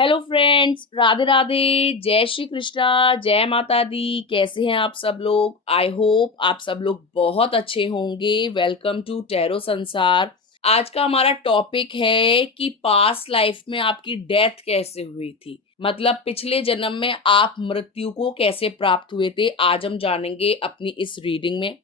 Hello friends, Radhe Radhe. जय श्री कृष्णा, जय माता दी। कैसे हैं आप सब लोग? आई होप आप सब लोग बहुत अच्छे होंगे। वेलकम टू टैरो संसार। आज का हमारा टॉपिक है कि पास्ट लाइफ में आपकी डेथ कैसे हुई थी, मतलब पिछले जन्म में आप मृत्यु को कैसे प्राप्त हुए थे। आज हम जानेंगे अपनी इस रीडिंग में।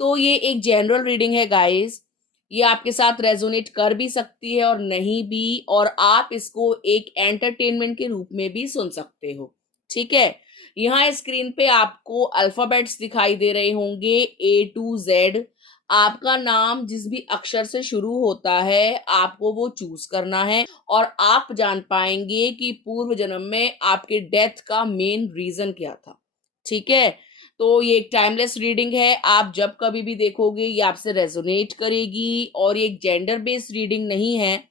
तो ये एक जनरल रीडिंग है गाइस। ये आपके साथ रेजोनेट कर भी सकती है और नहीं भी, और आप इसको एक एंटरटेनमेंट के रूप में भी सुन सकते हो। ठीक है। यहाँ स्क्रीन पे आपको अल्फाबेट्स दिखाई दे रहे होंगे A to Z। आपका नाम जिस भी अक्षर से शुरू होता है आपको वो चूज करना है, और आप जान पाएंगे कि पूर्व जन्म में आपके डेथ का मेन रीजन क्या था। ठीक है। तो ये एक टाइमलेस रीडिंग है। आप जब कभी भी देखोगे ये आपसे रेजोनेट करेगी, और ये एक जेंडर बेस्ड रीडिंग नहीं है।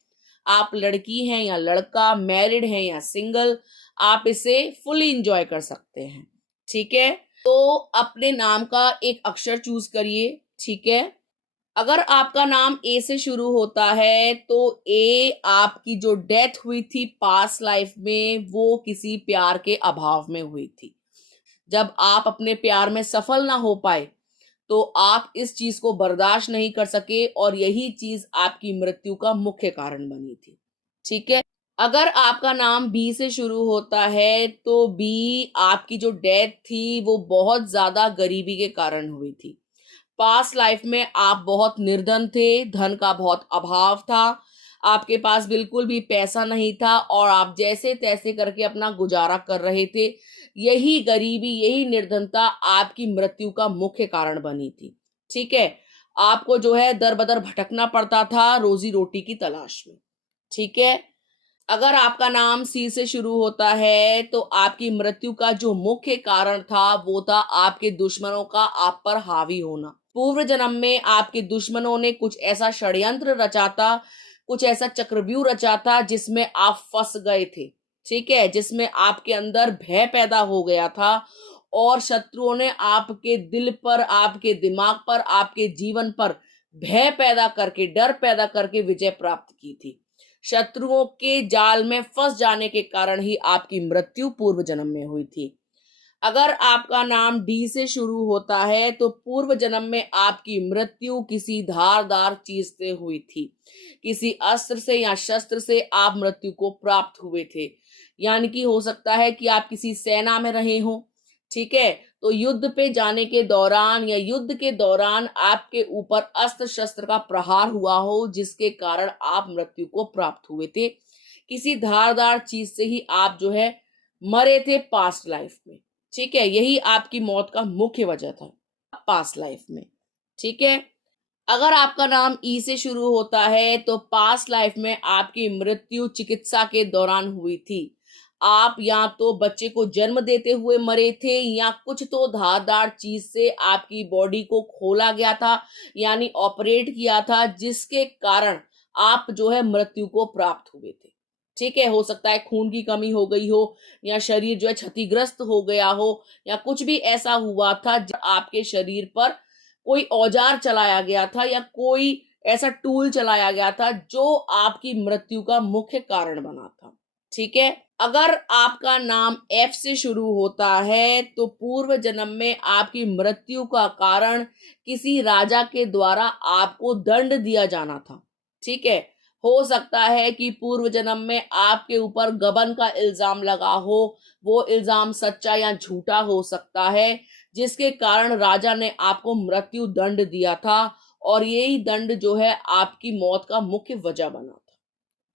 आप लड़की हैं या लड़का, मैरिड हैं या सिंगल, आप इसे फुली इंजॉय कर सकते हैं। ठीक है। तो अपने नाम का एक अक्षर चूज करिए। ठीक है। अगर आपका नाम ए से शुरू होता है तो ए, आपकी जो डेथ हुई थी पास्ट लाइफ में वो किसी प्यार के अभाव में हुई थी। जब आप अपने प्यार में सफल ना हो पाए तो आप इस चीज को बर्दाश्त नहीं कर सके, और यही चीज आपकी मृत्यु का मुख्य कारण बनी थी। ठीक है। अगर आपका नाम बी से शुरू होता है तो बी, आपकी जो डेथ थी वो बहुत ज्यादा गरीबी के कारण हुई थी। पास्ट लाइफ में आप बहुत निर्धन थे, धन का बहुत अभाव था, आपके पास बिल्कुल भी पैसा नहीं था, और आप जैसे तैसे करके अपना गुजारा कर रहे थे। यही गरीबी, यही निर्धनता आपकी मृत्यु का मुख्य कारण बनी थी। ठीक है। आपको जो है दर बदर भटकना पड़ता था रोजी रोटी की तलाश में। ठीक है। अगर आपका नाम सी से शुरू होता है तो आपकी मृत्यु का जो मुख्य कारण था वो था आपके दुश्मनों का आप पर हावी होना। पूर्व जन्म में आपके दुश्मनों ने कुछ ऐसा षड्यंत्र रचा था, कुछ ऐसा चक्रव्यूह रचा था जिसमें आप फंस गए थे। ठीक है। जिसमें आपके अंदर भय पैदा हो गया था, और शत्रुओं ने आपके दिल पर, आपके दिमाग पर, आपके जीवन पर भय पैदा करके, डर पैदा करके विजय प्राप्त की थी। शत्रुओं के जाल में फंस जाने के कारण ही आपकी मृत्यु पूर्व जन्म में हुई थी। अगर आपका नाम डी से शुरू होता है तो पूर्व जन्म में आपकी मृत्यु किसी धारदार चीज से हुई थी। किसी अस्त्र से या शस्त्र से आप मृत्यु को प्राप्त हुए थे। यानी कि हो सकता है कि आप किसी सेना में रहे हो। ठीक है। तो युद्ध पे जाने के दौरान या युद्ध के दौरान आपके ऊपर अस्त्र शस्त्र का प्रहार हुआ हो, जिसके कारण आप मृत्यु को प्राप्त हुए थे। किसी धारदार चीज से ही आप जो है मरे थे पास्ट लाइफ में। ठीक है। यही आपकी मौत का मुख्य वजह था पास्ट लाइफ में। ठीक है। अगर आपका नाम ई से शुरू होता है तो पास्ट लाइफ में आपकी मृत्यु चिकित्सा के दौरान हुई थी। आप या तो बच्चे को जन्म देते हुए मरे थे, या कुछ तो धारदार चीज से आपकी बॉडी को खोला गया था, यानी ऑपरेट किया था, जिसके कारण आप जो है मृत्यु को प्राप्त हुए थे। ठीक है। हो सकता है खून की कमी हो गई हो, या शरीर जो है क्षतिग्रस्त हो गया हो, या कुछ भी ऐसा हुआ था आपके शरीर पर कोई औजार चलाया गया था, या कोई ऐसा टूल चलाया गया था जो आपकी मृत्यु का मुख्य कारण बना था। ठीक है। अगर आपका नाम एफ से शुरू होता है तो पूर्व जन्म में आपकी मृत्यु का कारण किसी राजा के द्वारा आपको दंड दिया जाना था। ठीक है। हो सकता है कि पूर्व जन्म में आपके ऊपर गबन का इल्जाम लगा हो, वो इल्जाम सच्चा या झूठा हो सकता है, जिसके कारण राजा ने आपको मृत्यु दंड दिया था, और यही दंड जो है आपकी मौत का मुख्य वजह बना था।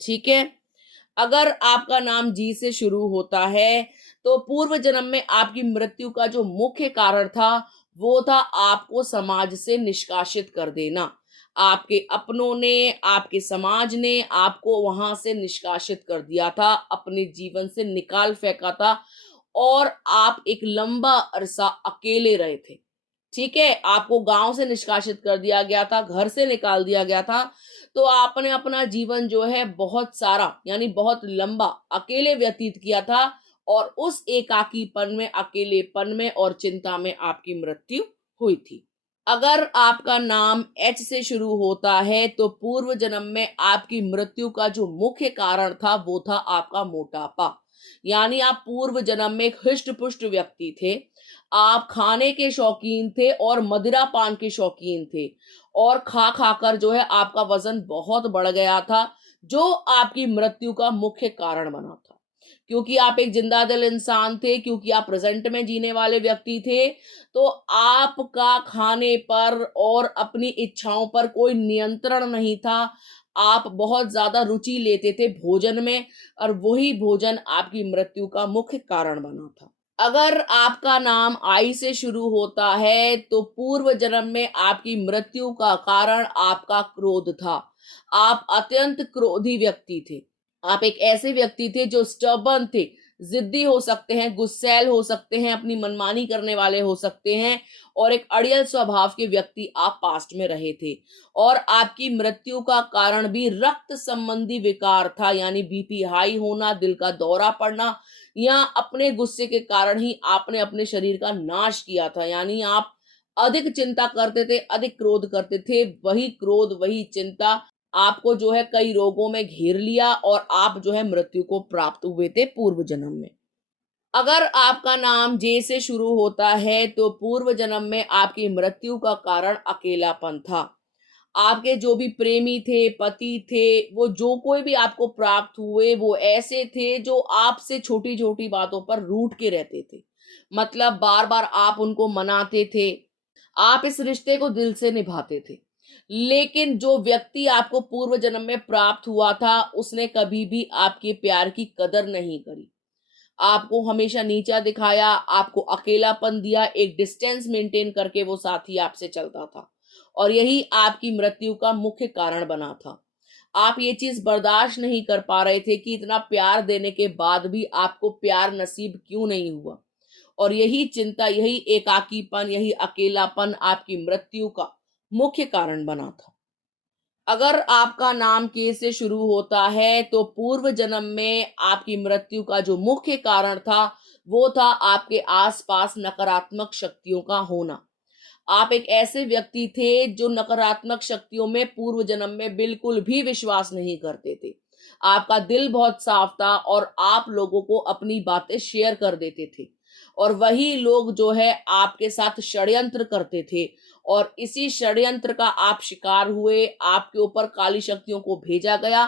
ठीक है। अगर आपका नाम जी से शुरू होता है तो पूर्व जन्म में आपकी मृत्यु का जो मुख्य कारण था वो था आपको समाज से निष्कासित कर देना। आपके अपनों ने, आपके समाज ने आपको वहां से निष्कासित कर दिया था, अपने जीवन से निकाल फेंका था, और आप एक लंबा अरसा अकेले रहे थे। ठीक है। आपको गांव से निष्कासित कर दिया गया था, घर से निकाल दिया गया था। तो आपने अपना जीवन जो है बहुत सारा, यानी बहुत लंबा अकेले व्यतीत किया था, और उस एकाकीपन में, अकेलेपन में और चिंता में आपकी मृत्यु हुई थी। अगर आपका नाम एच से शुरू होता है तो पूर्व जन्म में आपकी मृत्यु का जो मुख्य कारण था वो था आपका मोटापा। यानी आप पूर्व जन्म में एक हृष्ट पुष्ट व्यक्ति थे। आप खाने के शौकीन थे और मदिरा पान के शौकीन थे, और खा खाकर जो है आपका वजन बहुत बढ़ गया था, जो आपकी मृत्यु का मुख्य कारण बना था। क्योंकि आप एक जिंदा दिल इंसान थे, क्योंकि आप प्रेजेंट में जीने वाले व्यक्ति थे, तो आपका खाने पर और अपनी इच्छाओं पर कोई नियंत्रण नहीं था। आप बहुत ज्यादा रुचि लेते थे भोजन में, और वही भोजन आपकी मृत्यु का मुख्य कारण बना था। अगर आपका नाम आई से शुरू होता है तो पूर्व जन्म में आपकी मृत्यु का कारण आपका क्रोध था। आप अत्यंत क्रोधी व्यक्ति थे। आप एक ऐसे व्यक्ति थे जो स्टबर्न थे, जिद्दी हो सकते हैं, गुस्सैल हो सकते हैं, अपनी मनमानी करने वाले हो सकते हैं, और एक अड़ियल स्वभाव के व्यक्ति आप पास्ट में रहे थे। और आपकी मृत्यु का कारण भी रक्त संबंधी विकार था, यानी बीपी हाई होना, दिल का दौरा पड़ना, या अपने गुस्से के कारण ही आपने अपने शरीर का नाश किया था। यानी आप अधिक चिंता करते थे, अधिक क्रोध करते थे, वही क्रोध वही चिंता आपको जो है कई रोगों में घेर लिया, और आप जो है मृत्यु को प्राप्त हुए थे पूर्व जन्म में। अगर आपका नाम जे से शुरू होता है तो पूर्व जन्म में आपकी मृत्यु का कारण अकेलापन था। आपके जो भी प्रेमी थे, पति थे, वो जो कोई भी आपको प्राप्त हुए, वो ऐसे थे जो आपसे छोटी छोटी बातों पर रूठ के रहते थे। मतलब बार बार आप उनको मनाते थे, आप इस रिश्ते को दिल से निभाते थे। लेकिन जो व्यक्ति आपको पूर्व जन्म में प्राप्त हुआ था, उसने कभी भी आपके प्यार की कदर नहीं करी। आपको हमेशा नीचा दिखाया, आपको अकेलापन दिया, एक डिस्टेंस मेंटेन करके वो साथी आपसे चलता था, और यही आपकी मृत्यु का मुख्य कारण बना था। आप ये चीज बर्दाश्त नहीं कर पा रहे थे कि इतना प्यार देने के बाद भी आपको प्यार नसीब क्यों नहीं हुआ, और यही चिंता, यही एकाकीपन, यही अकेलापन आपकी मृत्यु का मुख्य कारण बना था। अगर आपका नाम के से शुरू होता है तो पूर्व जन्म में आपकी मृत्यु का जो मुख्य कारण था वो था आपके आसपास नकारात्मक शक्तियों का होना। आप एक ऐसे व्यक्ति थे जो नकारात्मक शक्तियों में पूर्व जन्म में बिल्कुल भी विश्वास नहीं करते थे। आपका दिल बहुत साफ था, और आप लोगों को अपनी बातें शेयर कर देते थे, और वही लोग जो है आपके साथ षड्यंत्र करते थे, और इसी षड्यंत्र का आप शिकार हुए। आपके ऊपर काली शक्तियों को भेजा गया,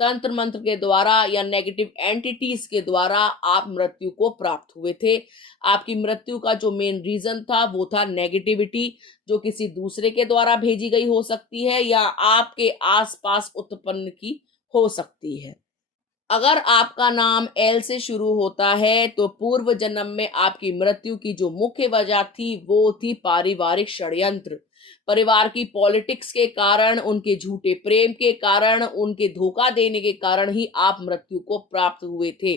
तंत्र मंत्र के द्वारा या नेगेटिव एंटिटीज के द्वारा आप मृत्यु को प्राप्त हुए थे। आपकी मृत्यु का जो मेन रीजन था वो था नेगेटिविटी, जो किसी दूसरे के द्वारा भेजी गई हो सकती है, या आपके आसपास उत्पन्न की हो सकती है। अगर आपका नाम एल से शुरू होता है तो पूर्व जन्म में आपकी मृत्यु की जो मुख्य वजह थी वो थी पारिवारिक षड्यंत्र। परिवार की पॉलिटिक्स के कारण, उनके झूठे प्रेम के कारण, उनके धोखा देने के कारण ही आप मृत्यु को प्राप्त हुए थे।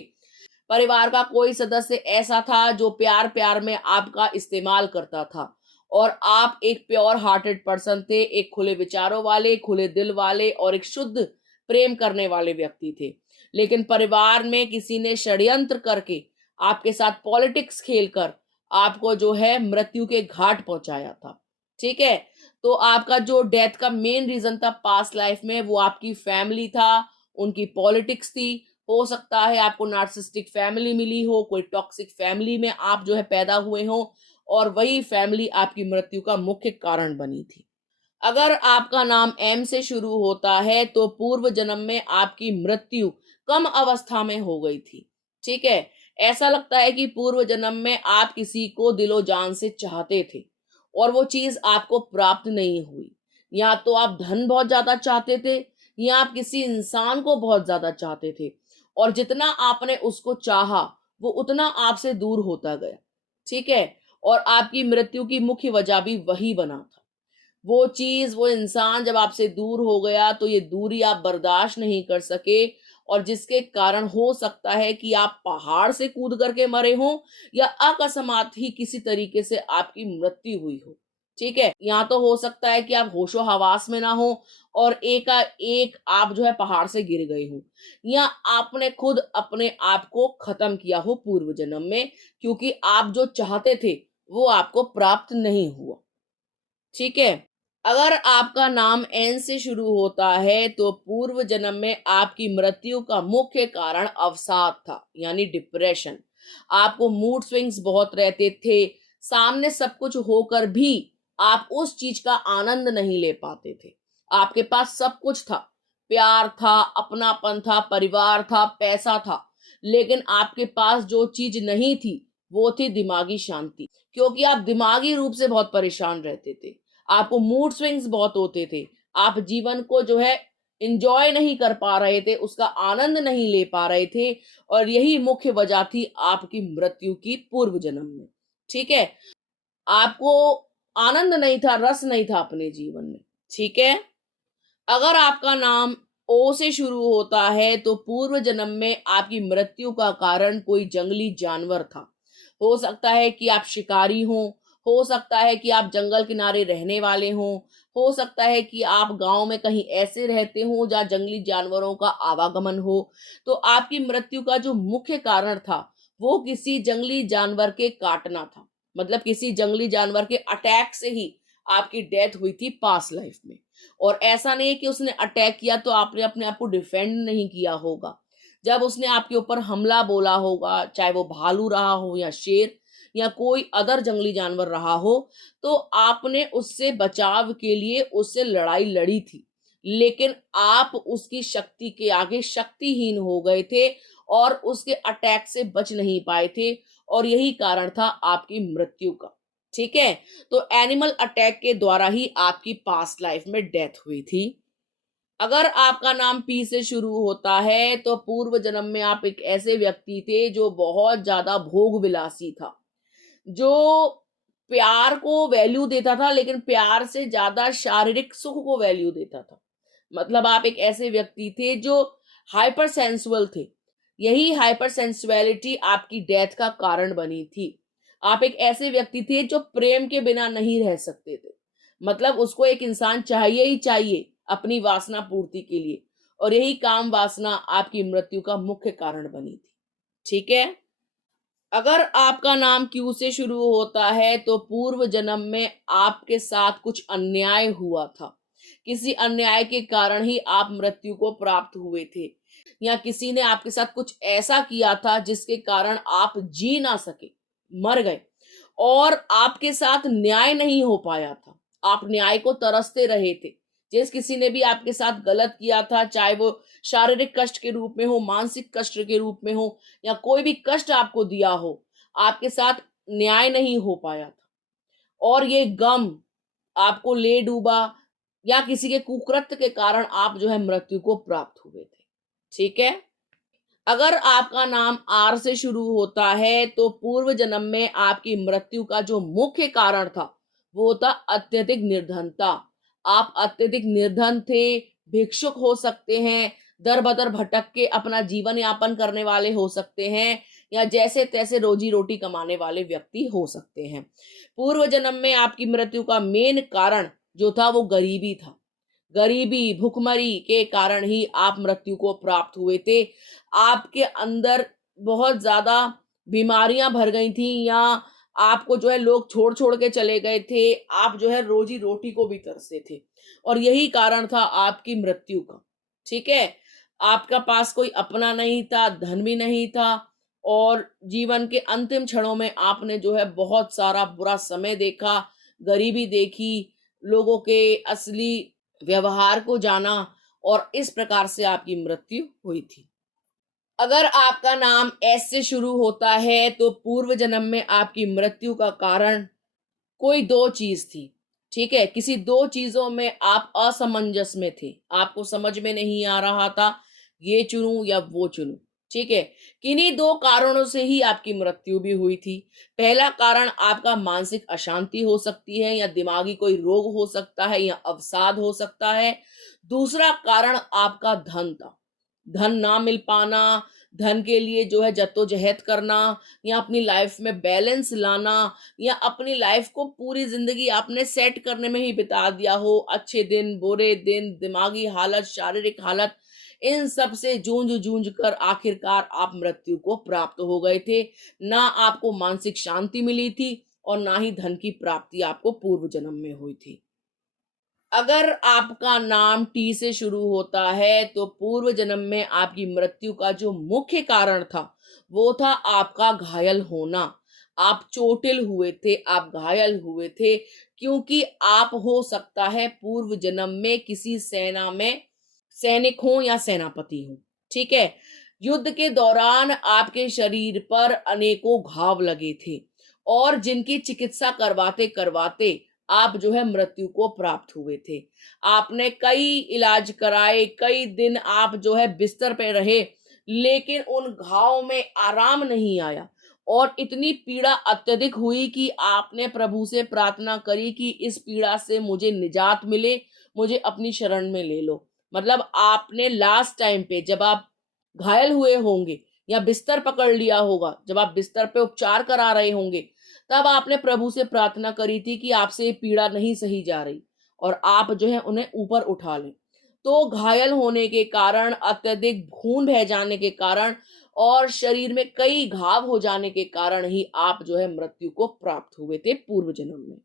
परिवार का कोई सदस्य ऐसा था जो प्यार प्यार में आपका इस्तेमाल करता था, और आप एक प्योर हार्टेड पर्सन थे, एक खुले विचारों वाले, खुले दिल वाले, और एक शुद्ध प्रेम करने वाले व्यक्ति थे। लेकिन परिवार में किसी ने षड्यंत्र करके, आपके साथ पॉलिटिक्स खेलकर आपको जो है मृत्यु के घाट पहुंचाया था। ठीक है, तो आपका जो डेथ का मेन रीजन था पास्ट लाइफ में वो आपकी फैमिली था, उनकी पॉलिटिक्स थी। हो सकता है आपको नार्सिसिस्टिक फैमिली मिली हो, कोई टॉक्सिक फैमिली में आप जो है पैदा हुए हो, और वही फैमिली आपकी मृत्यु का मुख्य कारण बनी थी। अगर आपका नाम एम से शुरू होता है तो पूर्व जन्म में आपकी मृत्यु कम अवस्था में हो गई थी। ठीक है, ऐसा लगता है कि पूर्व जन्म में आप किसी को दिलो जान से चाहते थे, और वो चीज आपको प्राप्त नहीं हुई। या तो आप धन बहुत ज्यादा चाहते थे, या आप किसी इंसान को बहुत ज्यादा चाहते थे, और जितना आपने उसको चाहा वो उतना आपसे दूर होता गया। ठीक है, और आपकी मृत्यु की मुख्य वजह भी वही बना था। वो चीज, वो इंसान जब आपसे दूर हो गया तो ये दूरी आप बर्दाश्त नहीं कर सके, और जिसके कारण हो सकता है कि आप पहाड़ से कूद करके मरे हो, या अकस्मात ही किसी तरीके से आपकी मृत्यु हुई हो। ठीक है, यहाँ तो हो सकता है कि आप होशो हवास में ना हो, और एक आप जो है पहाड़ से गिर गए हो, या आपने खुद अपने आप को खत्म किया हो पूर्व जन्म में, क्योंकि आप जो चाहते थे वो आपको प्राप्त नहीं हुआ। ठीक है। अगर आपका नाम एन से शुरू होता है तो पूर्व जन्म में आपकी मृत्यु का मुख्य कारण अवसाद था, यानी डिप्रेशन। आपको मूड स्विंग्स बहुत रहते थे, सामने सब कुछ होकर भी आप उस चीज का आनंद नहीं ले पाते थे। आपके पास सब कुछ था, प्यार था, अपनापन था, परिवार था, पैसा था, लेकिन आपके पास जो चीज नहीं थी वो थी दिमागी शांति, क्योंकि आप दिमागी रूप से बहुत परेशान रहते थे। आपको मूड स्विंग्स बहुत होते थे, आप जीवन को जो है एंजॉय नहीं कर पा रहे थे, उसका आनंद नहीं ले पा रहे थे, और यही मुख्य वजह थी आपकी मृत्यु की पूर्व जन्म में। ठीक है, आपको आनंद नहीं था, रस नहीं था अपने जीवन में। ठीक है। अगर आपका नाम ओ से शुरू होता है तो पूर्व जन्म में आपकी मृत्यु का कारण कोई जंगली जानवर था। हो सकता है कि आप शिकारी हो सकता है कि आप जंगल किनारे रहने वाले हो सकता है कि आप गांव में कहीं ऐसे रहते हो जहां जंगली जानवरों का आवागमन हो। तो आपकी मृत्यु का जो मुख्य कारण था वो किसी जंगली जानवर के काटना था, मतलब किसी जंगली जानवर के अटैक से ही आपकी डेथ हुई थी पास्ट लाइफ में। और ऐसा नहीं है कि उसने अटैक किया तो आपने अपने आप को डिफेंड नहीं किया होगा। जब उसने आपके ऊपर हमला बोला होगा, चाहे वो भालू रहा हो या शेर या कोई अदर जंगली जानवर रहा हो, तो आपने उससे बचाव के लिए उससे लड़ाई लड़ी थी, लेकिन आप उसकी शक्ति के आगे शक्तिहीन हो गए थे और उसके अटैक से बच नहीं पाए थे, और यही कारण था आपकी मृत्यु का। ठीक है, तो एनिमल अटैक के द्वारा ही आपकी पास्ट लाइफ में डेथ हुई थी। अगर आपका नाम पी से शुरू होता है तो पूर्व जन्म में आप एक ऐसे व्यक्ति थे जो बहुत ज्यादा भोग विलासी था, जो प्यार को वैल्यू देता था, लेकिन प्यार से ज्यादा शारीरिक सुख को वैल्यू देता था। मतलब आप एक ऐसे व्यक्ति थे जो हाइपर सेंसुअल थे। यही हाइपर सेंसुअलिटी आपकी डेथ का कारण बनी थी। आप एक ऐसे व्यक्ति थे जो प्रेम के बिना नहीं रह सकते थे, मतलब उसको एक इंसान चाहिए ही चाहिए अपनी वासना पूर्ति के लिए, और यही काम वासना आपकी मृत्यु का मुख्य कारण बनी थी। ठीक है। अगर आपका नाम क्यू से शुरू होता है तो पूर्व जन्म में आपके साथ कुछ अन्याय हुआ था। किसी अन्याय के कारण ही आप मृत्यु को प्राप्त हुए थे, या किसी ने आपके साथ कुछ ऐसा किया था जिसके कारण आप जी ना सके, मर गए, और आपके साथ न्याय नहीं हो पाया था। आप न्याय को तरसते रहे थे। जिस किसी ने भी आपके साथ गलत किया था, चाहे वो शारीरिक कष्ट के रूप में हो, मानसिक कष्ट के रूप में हो, या कोई भी कष्ट आपको दिया हो, आपके साथ न्याय नहीं हो पाया था, और ये गम आपको ले डूबा, या किसी के कुकृत्य के कारण आप जो है मृत्यु को प्राप्त हुए थे। ठीक है। अगर आपका नाम आर से शुरू होता है तो पूर्व जन्म में आपकी मृत्यु का जो मुख्य कारण था वो था अत्यधिक निर्धनता। आप अत्यधिक निर्धन थे, भिक्षुक हो सकते हैं, दर बदर भटक के अपना जीवन यापन करने वाले हो सकते हैं, या जैसे तैसे रोजी रोटी कमाने वाले व्यक्ति हो सकते हैं। पूर्व जन्म में आपकी मृत्यु का मेन कारण जो था वो गरीबी था। गरीबी, भुखमरी के कारण ही आप मृत्यु को प्राप्त हुए थे। आपके अंदर बहुत ज्यादा बीमारियां भर गई थी, या आपको जो है लोग छोड़ छोड़ के चले गए थे। आप जो है रोजी रोटी को भी तरसते थे, और यही कारण था आपकी मृत्यु का। ठीक है। आपका पास कोई अपना नहीं था, धन भी नहीं था, और जीवन के अंतिम क्षणों में आपने जो है बहुत सारा बुरा समय देखा, गरीबी देखी, लोगों के असली व्यवहार को जाना, और इस प्रकार से आपकी मृत्यु हुई थी। अगर आपका नाम एस से शुरू होता है तो पूर्व जन्म में आपकी मृत्यु का कारण कोई दो चीज थी। ठीक है, किसी दो चीजों में आप असमंजस में थे, आपको समझ में नहीं आ रहा था ये चुनूं या वो चुनूं। ठीक है, किन्हीं दो कारणों से ही आपकी मृत्यु भी हुई थी। पहला कारण आपका मानसिक अशांति हो सकती है, या दिमागी कोई रोग हो सकता है, या अवसाद हो सकता है। दूसरा कारण आपका धन था। धन ना मिल पाना, धन के लिए जो है जद्दोजहद करना, या अपनी लाइफ में बैलेंस लाना, या अपनी लाइफ को पूरी जिंदगी आपने सेट करने में ही बिता दिया हो, अच्छे दिन, बुरे दिन, दिमागी हालत, शारीरिक हालत, इन सब से जूझ जूझ कर आखिरकार आप मृत्यु को प्राप्त हो गए थे। ना आपको मानसिक शांति मिली थी, और ना ही धन की प्राप्ति आपको पूर्व जन्म में हुई थी। अगर आपका नाम टी से शुरू होता है तो पूर्व जन्म में आपकी मृत्यु का जो मुख्य कारण था वो था आपका घायल होना। आप चोटिल हुए थे, आप घायल हुए थे, क्योंकि आप हो सकता है पूर्व जन्म में किसी सेना में सैनिक हो या सेनापति हो। ठीक है। युद्ध के दौरान आपके शरीर पर अनेकों घाव लगे थे और जिनकी चिकित्सा करवाते करवाते आप जो है मृत्यु को प्राप्त हुए थे। आपने कई इलाज कराए, कई दिन आप जो है बिस्तर पे रहे, लेकिन उन घाव में आराम नहीं आया और इतनी पीड़ा अत्यधिक हुई कि आपने प्रभु से प्रार्थना करी कि इस पीड़ा से मुझे निजात मिले, मुझे अपनी शरण में ले लो। मतलब आपने लास्ट टाइम पे जब आप घायल हुए होंगे या बिस्तर पकड़ लिया होगा, जब आप बिस्तर पे उपचार करा रहे होंगे, तब आपने प्रभु से प्रार्थना करी थी कि आपसे ये पीड़ा नहीं सही जा रही और आप जो है उन्हें ऊपर उठा लें। तो घायल होने के कारण, अत्यधिक खून बह जाने के कारण और शरीर में कई घाव हो जाने के कारण ही आप जो है मृत्यु को प्राप्त हुए थे पूर्व जन्म में।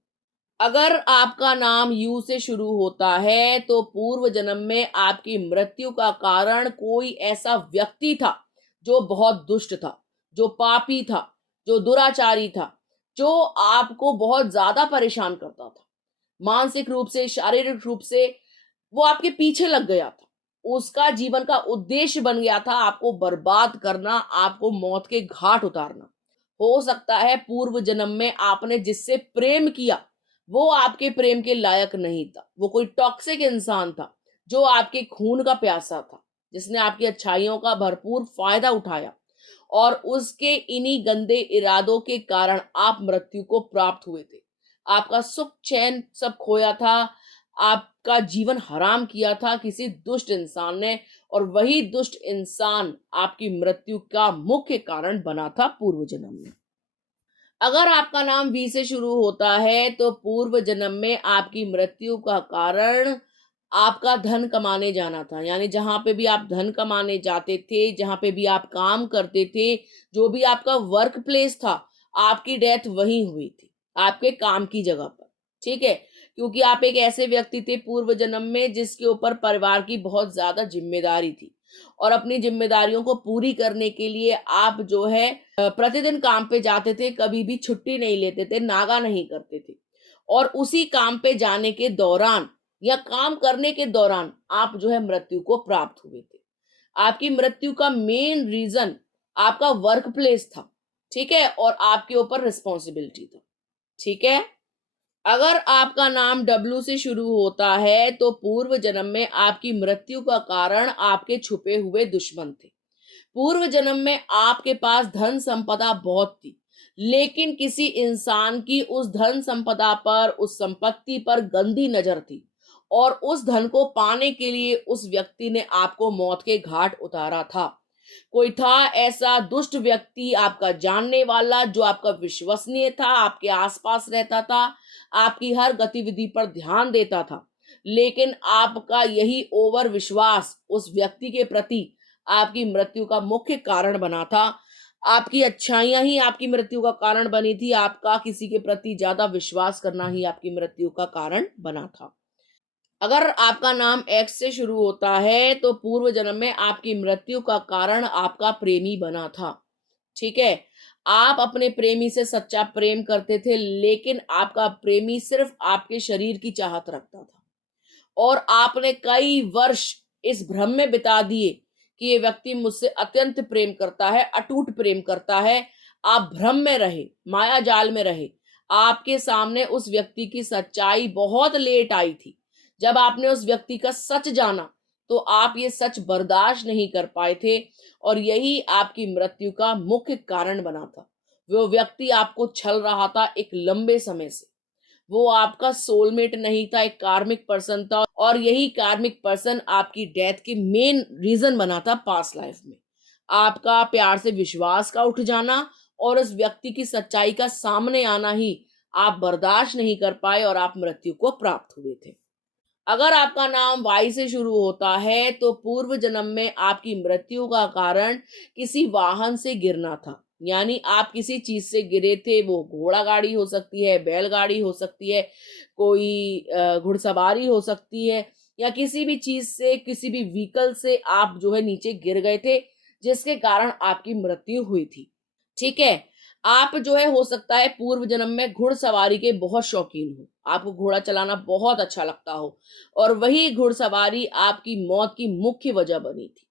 अगर आपका नाम यू से शुरू होता है तो पूर्व जन्म में आपकी मृत्यु का कारण कोई ऐसा व्यक्ति था जो बहुत दुष्ट था, जो पापी था, जो दुराचारी था, जो आपको बहुत ज्यादा परेशान करता था, मानसिक रूप से, शारीरिक रूप से। वो आपके पीछे लग गया था, उसका जीवन का उद्देश्य बन गया था आपको बर्बाद करना, आपको मौत के घाट उतारना। हो सकता है पूर्व जन्म में आपने जिससे प्रेम किया वो आपके प्रेम के लायक नहीं था, वो कोई टॉक्सिक इंसान था जो आपके खून का प्यासा था, जिसने आपकी अच्छाइयों का भरपूर फायदा उठाया और उसके इन्हीं गंदे इरादों के कारण आप मृत्यु को प्राप्त हुए थे। आपका सुख चैन सब खोया था, आपका जीवन हराम किया था किसी दुष्ट इंसान ने और वही दुष्ट इंसान आपकी मृत्यु का मुख्य कारण बना था पूर्व जन्म में। अगर आपका नाम वी से शुरू होता है तो पूर्व जन्म में आपकी मृत्यु का कारण आपका धन कमाने जाना था। यानी जहां पे भी आप धन कमाने जाते थे, जहां पे भी आप काम करते थे, जो भी आपका वर्क प्लेस था, आपकी डेथ वहीं हुई थी, आपके काम की जगह पर। ठीक है। क्योंकि आप एक ऐसे व्यक्ति थे पूर्व जन्म में जिसके ऊपर परिवार की बहुत ज्यादा जिम्मेदारी थी और अपनी जिम्मेदारियों को पूरी करने के लिए आप जो है प्रतिदिन काम पे जाते थे, कभी भी छुट्टी नहीं लेते थे, नागा नहीं करते थे। और उसी काम पे जाने के दौरान या काम करने के दौरान आप जो है मृत्यु को प्राप्त हुए थे। आपकी मृत्यु का मेन रीजन आपका वर्क प्लेस था। ठीक है। और आपके ऊपर रिस्पॉन्सिबिलिटी था। ठीक है। अगर आपका नाम डब्ल्यू से शुरू होता है तो पूर्व जन्म में आपकी मृत्यु का कारण आपके छुपे हुए दुश्मन थे। पूर्व जन्म में आपके पास धन संपदा बहुत थी, लेकिन किसी इंसान की उस धन संपदा पर, उस संपत्ति पर गंदी नजर थी और उस धन को पाने के लिए उस व्यक्ति ने आपको मौत के घाट उतारा था। कोई था ऐसा दुष्ट व्यक्ति, आपका जानने वाला, जो आपका विश्वसनीय था, आपके आसपास रहता था, आपकी हर गतिविधि पर ध्यान देता था, लेकिन आपका यही ओवर विश्वास उस व्यक्ति के प्रति आपकी मृत्यु का मुख्य कारण बना था। आपकी अच्छाइयां ही आपकी मृत्यु का कारण बनी थी, आपका किसी के प्रति ज्यादा विश्वास करना ही आपकी मृत्यु का कारण बना था। अगर आपका नाम एक्स से शुरू होता है तो पूर्व जन्म में आपकी मृत्यु का कारण आपका प्रेमी बना था। ठीक है। आप अपने प्रेमी से सच्चा प्रेम करते थे, लेकिन आपका प्रेमी सिर्फ आपके शरीर की चाहत रखता था और आपने कई वर्ष इस भ्रम में बिता दिए कि ये व्यक्ति मुझसे अत्यंत प्रेम करता है, अटूट प्रेम करता है। आप भ्रम में रहे, माया जाल में रहे। आपके सामने उस व्यक्ति की सच्चाई बहुत लेट आई थी। जब आपने उस व्यक्ति का सच जाना तो आप ये सच बर्दाश्त नहीं कर पाए थे और यही आपकी मृत्यु का मुख्य कारण बना था। वो व्यक्ति आपको छल रहा था एक लंबे समय से। वो आपका सोलमेट नहीं था, एक कार्मिक पर्सन था और यही कार्मिक पर्सन आपकी डेथ की मेन रीजन बना था पास्ट लाइफ में। आपका प्यार से विश्वास का उठ जाना और उस व्यक्ति की सच्चाई का सामने आना ही आप बर्दाश्त नहीं कर पाए और आप मृत्यु को प्राप्त हुए थे। अगर आपका नाम वाई से शुरू होता है तो पूर्व जन्म में आपकी मृत्यु का कारण किसी वाहन से गिरना था। यानी आप किसी चीज से गिरे थे, वो घोड़ा गाड़ी हो सकती है, बैलगाड़ी हो सकती है, कोई घुड़सवारी हो सकती है, या किसी भी चीज से, किसी भी व्हीकल से आप जो है नीचे गिर गए थे, जिसके कारण आपकी मृत्यु हुई थी। ठीक है। आप जो है हो सकता है पूर्व जन्म में घुड़सवारी के बहुत शौकीन हो, आपको घोड़ा चलाना बहुत अच्छा लगता हो, और वही घुड़सवारी आपकी मौत की मुख्य वजह बनी थी।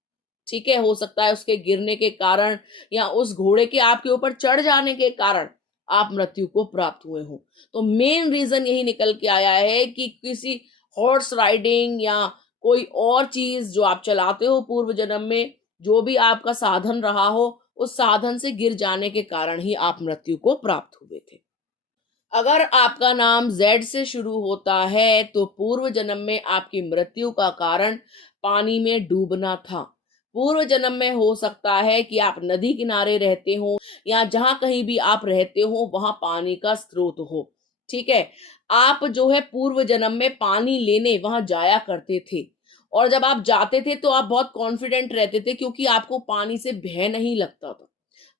ठीक है, हो सकता है उसके गिरने के कारण या उस घोड़े के आपके ऊपर चढ़ जाने के कारण आप मृत्यु को प्राप्त हुए हो। तो मेन रीजन यही निकल के आया है कि किसी हॉर्स राइडिंग या कोई और चीज जो आप चलाते हो पूर्व जन्म में, जो भी आपका साधन रहा हो, उस साधन से गिर जाने के कारण ही आप मृत्यु को प्राप्त हुए थे। अगर आपका नाम जेड से शुरू होता है तो पूर्व जन्म में आपकी मृत्यु का कारण पानी में डूबना था। पूर्व जन्म में हो सकता है कि आप नदी किनारे रहते हो, या जहां कहीं भी आप रहते हो वहां पानी का स्रोत हो। ठीक है। आप जो है पूर्व जन्म में पानी लेने वहां जाया करते थे, और जब आप जाते थे तो आप बहुत कॉन्फिडेंट रहते थे, क्योंकि आपको पानी से भय नहीं लगता था।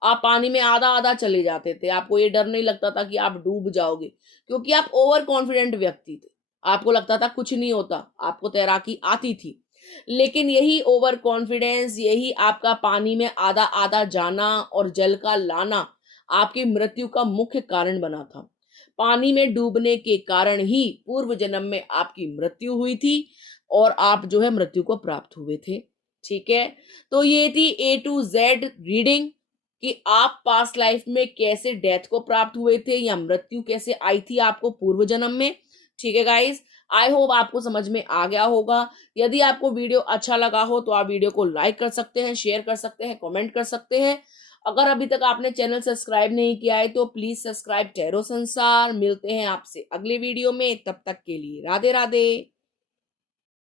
आप पानी में आधा आधा चले जाते थे, आपको ये डर नहीं लगता था कि आप डूब जाओगे, क्योंकि आप ओवर कॉन्फिडेंट व्यक्ति थे। आपको लगता था कुछ नहीं होता, आपको तैराकी आती थी। लेकिन यही ओवर कॉन्फिडेंस, यही आपका पानी में आधा आधा जाना और जल का लाना आपकी मृत्यु का मुख्य कारण बना था। पानी में डूबने के कारण ही पूर्व जन्म में आपकी मृत्यु हुई थी, और आप जो है मृत्यु को प्राप्त हुए थे। ठीक है। तो ये थी ए टू जेड रीडिंग, कि आप पास्ट लाइफ में कैसे डेथ को प्राप्त हुए थे, या मृत्यु कैसे आई थी आपको पूर्व जन्म में। ठीक है गाइस, आई होप आपको समझ में आ गया होगा। यदि आपको वीडियो अच्छा लगा हो तो आप वीडियो को लाइक कर सकते हैं, शेयर कर सकते हैं, कमेंट कर सकते हैं। अगर अभी तक आपने चैनल सब्सक्राइब नहीं किया है तो प्लीज सब्सक्राइब टैरो संसार। मिलते हैं आपसे अगले वीडियो में, तब तक के लिए राधे राधे।